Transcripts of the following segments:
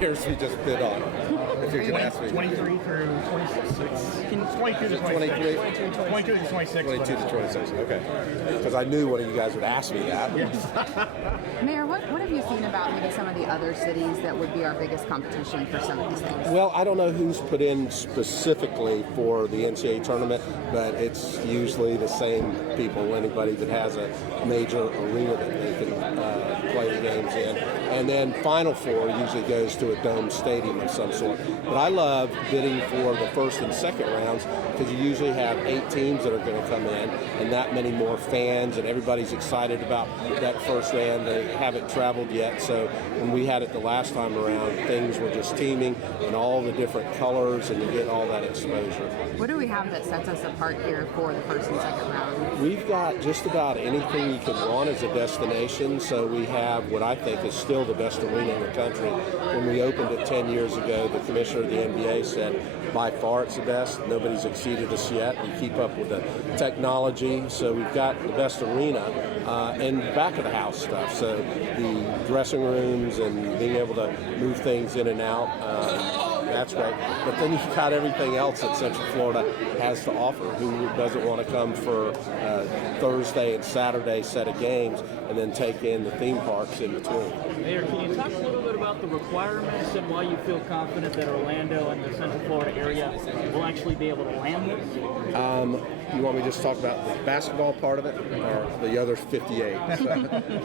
years we just bid on? If you can ask me. 23 through 26. 22 to 26. 22 to 26. 22 to 26, okay. Because I knew one of you guys would ask me that. Yes. Mayor, what have you seen about maybe some of the other cities that would be our biggest competition for some of these things? Well, I don't know who's put in specifically for the NCAA tournament, but it's usually the same people, anybody that has a major arena that they can play the games in. And then Final Four usually goes to a dome stadium of some sort. But I love bidding for the first and second rounds because you usually have 8 teams that are going to come in and that many more fans, and everybody's excited about that first round. They haven't traveled yet, so when we had it the last time around, things were just teeming and all the different colors, and you get all that exposure. What do we have that sets us apart here for the first and second round? We've got just about anything you could want as a destination, so we have what I think is still the best arena in the country. When we opened it 10 years ago, the commissioner of the NBA said, by far it's the best. Nobody's exceeded us yet. We keep up with the technology, so we've got the best arena and back of the house stuff. So the dressing rooms and being able to move things in and out, that's great. But then you've got everything else that Central Florida has to offer. Who doesn't want to come for Thursday and Saturday set of games and then take in the theme parks in between? Mayor, can you talk a little bit about the requirements and why you feel confident that Orlando and the Central Florida area will actually be able to land this? You want me to just talk about the basketball part of it or the other 58?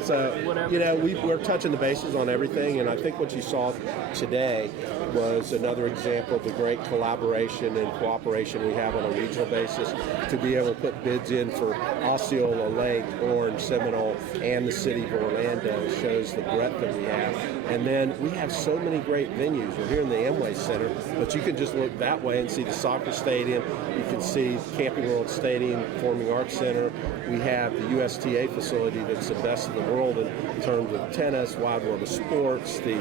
So you know, we're touching the bases on everything, and I think what you saw today was another example of the great collaboration and cooperation we have on a regional basis to be able to put bids in for Osceola, Lake, Orange, Seminole, and the city of Orlando. Shows the breadth that we have. And then we have so many great venues. We're here in the Amway Center, but you can just look that way and see the soccer stadium. You can see Camping World Stadium, Performing Arts Center. We have the USTA facility that's the best in the world in terms of tennis, Wide World of Sports, the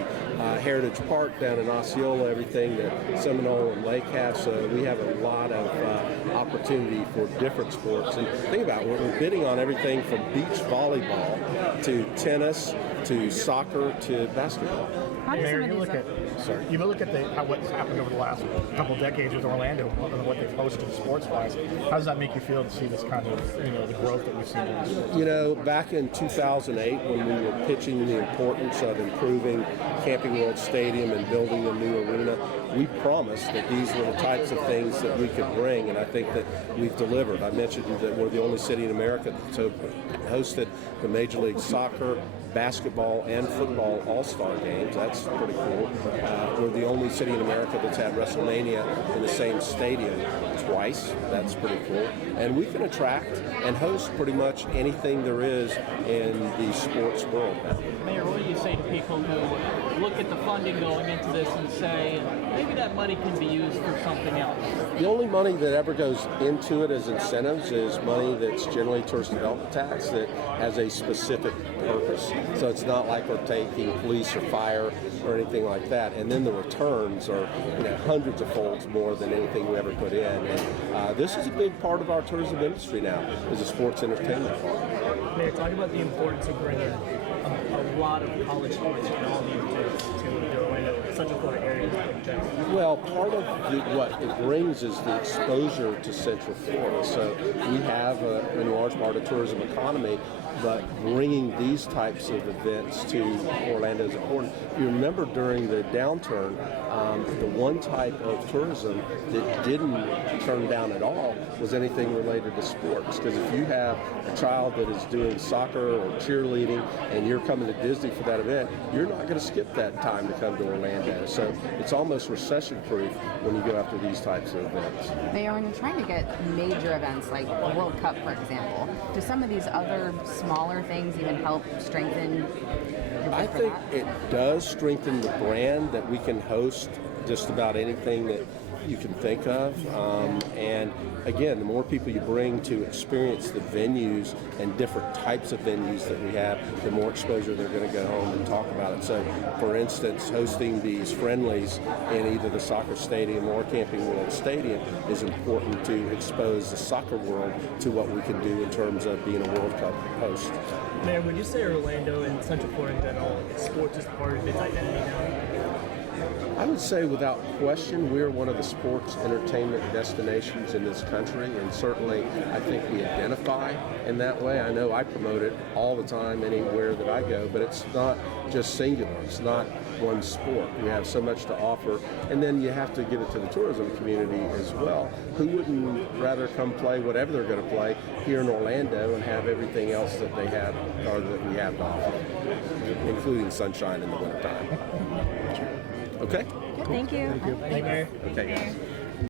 Heritage Park down in Osceola, everything that Seminole and Lake have. So we have a lot of opportunity for different sports. And think about it, we're bidding on everything from beach volleyball to tennis to soccer to basketball. Mayor, you look at what's happened over the last couple of decades with Orlando and what they've hosted sports-wise. How does that make you feel to see this kind of, the growth that we've seen in the sports? You know, back in 2008 when we were pitching the importance of improving Camping World Stadium and building a new arena, we promised that these were the types of things that we could bring, and I think that we've delivered. I mentioned that we're the only city in America that's hosted the Major League Soccer, basketball, and football all-star games. That's pretty cool. We're the only city in America that's had WrestleMania in the same stadium twice. That's pretty cool. And we can attract and host pretty much anything there is in the sports world. Mayor, what do you say to people who look at the funding going into this and say, maybe that money can be used for something else? The only money that ever goes into it as incentives is money that's generally tourist development tax that has a specific purpose. So it's not like we're taking police or fire or anything like that. And then the returns are hundreds of folds more than anything we ever put in. And this is a big part of our tourism industry now, is a sports entertainment part. Mayor, talk about the importance of bringing a lot of college sports and all these to Orlando, such a Florida area. Well, part of what it brings is the exposure to Central Florida. So we have, in large part, a tourism economy, but bringing these types of events to Orlando is important. You remember during the downturn, the one type of tourism that didn't turn down at all was anything related to sports. Because if you have a child that is doing soccer or cheerleading and you're coming to Disney for that event, you're not going to skip that time to come to Orlando. So it's almost recession-proof when you go after these types of events. Mayor, when you're trying to get major events like the World Cup, for example, do some of these other smaller things even help strengthen your bid I for think that? it does strengthen the brand that we can host just about anything that you can think of. And again, the more people you bring to experience the venues and different types of venues that we have, the more exposure they're going to go home and talk about it. So, for instance, hosting these friendlies in either the soccer stadium or Camping World Stadium is important to expose the soccer world to what we can do in terms of being a World Cup host. Mayor, would you say Orlando and Central Florida in general, sports is part of its identity now? I would say without question, we're one of the sports entertainment destinations in this country, and certainly I think we identify in that way. I know I promote it all the time anywhere that I go, but it's not just singular. It's not one sport. We have so much to offer, and then you have to give it to the tourism community as well. Who wouldn't rather come play whatever they're going to play here in Orlando and have everything else that they have or that we have to offer, including sunshine in the wintertime? Okay? Thank you. Thank you. Okay, guys.